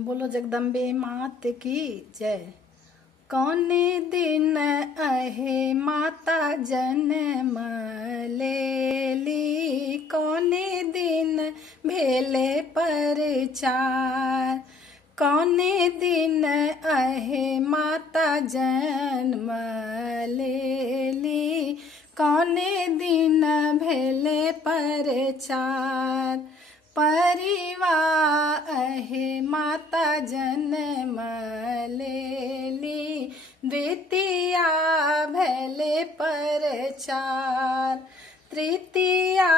बोलो जगदम्बे मात की जय। कौने दिन अहे माता जन्म लेली, कौने दिन भेले परचार। कौने दिन अहे माता जन्म लेली, कौने दिन भेले परचार। परिवार अहे माता जन्म लेली, द्वितीया भेले परचार। तृतीया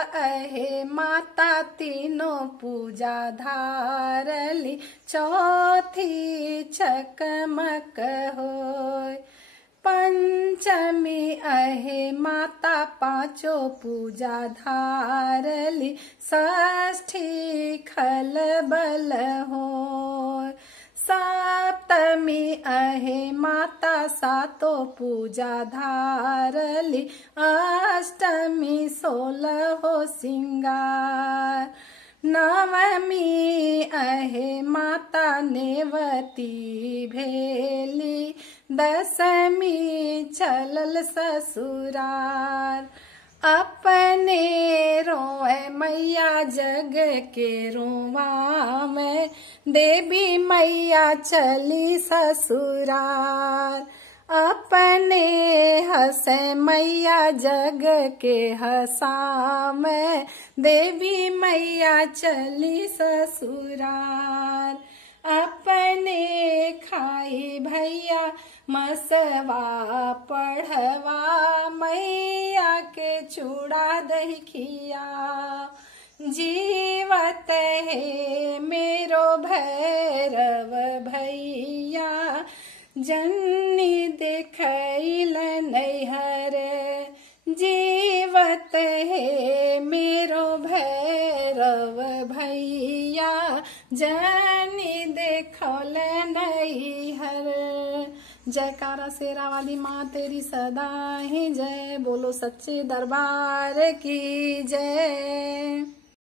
अहे माता तीनों पूजा धारली, चौथी चकमक होय। पंचमी अहे माता पांचों पूजा धारली, षष्ठी खलबल होय। सप्तमी अहे माता सातों पूजा धारली, अष्टमी 16 सिंगार। नवमी अहे माता नेवती भेली, दशमी चलल ससुरार। अपने रोए मैया जग के रोवा में, देवी मैया चली ससुरार। अपने हंसे मैया जग के हंसा में, देवी मैया चली ससुरार। अपने खाई भैया मसवा पढ़वा, मैया के चूड़ा दही खिया। जीवत है मेरो भैरव भैया, जन्नी देखैल नैहर। जीवत है मेरो भैरव भैया, जन्नी देखौल नैहर। जयकारा शेरा वाली माँ तेरी सदा ही जय। बोलो सच्चे दरबार की जय।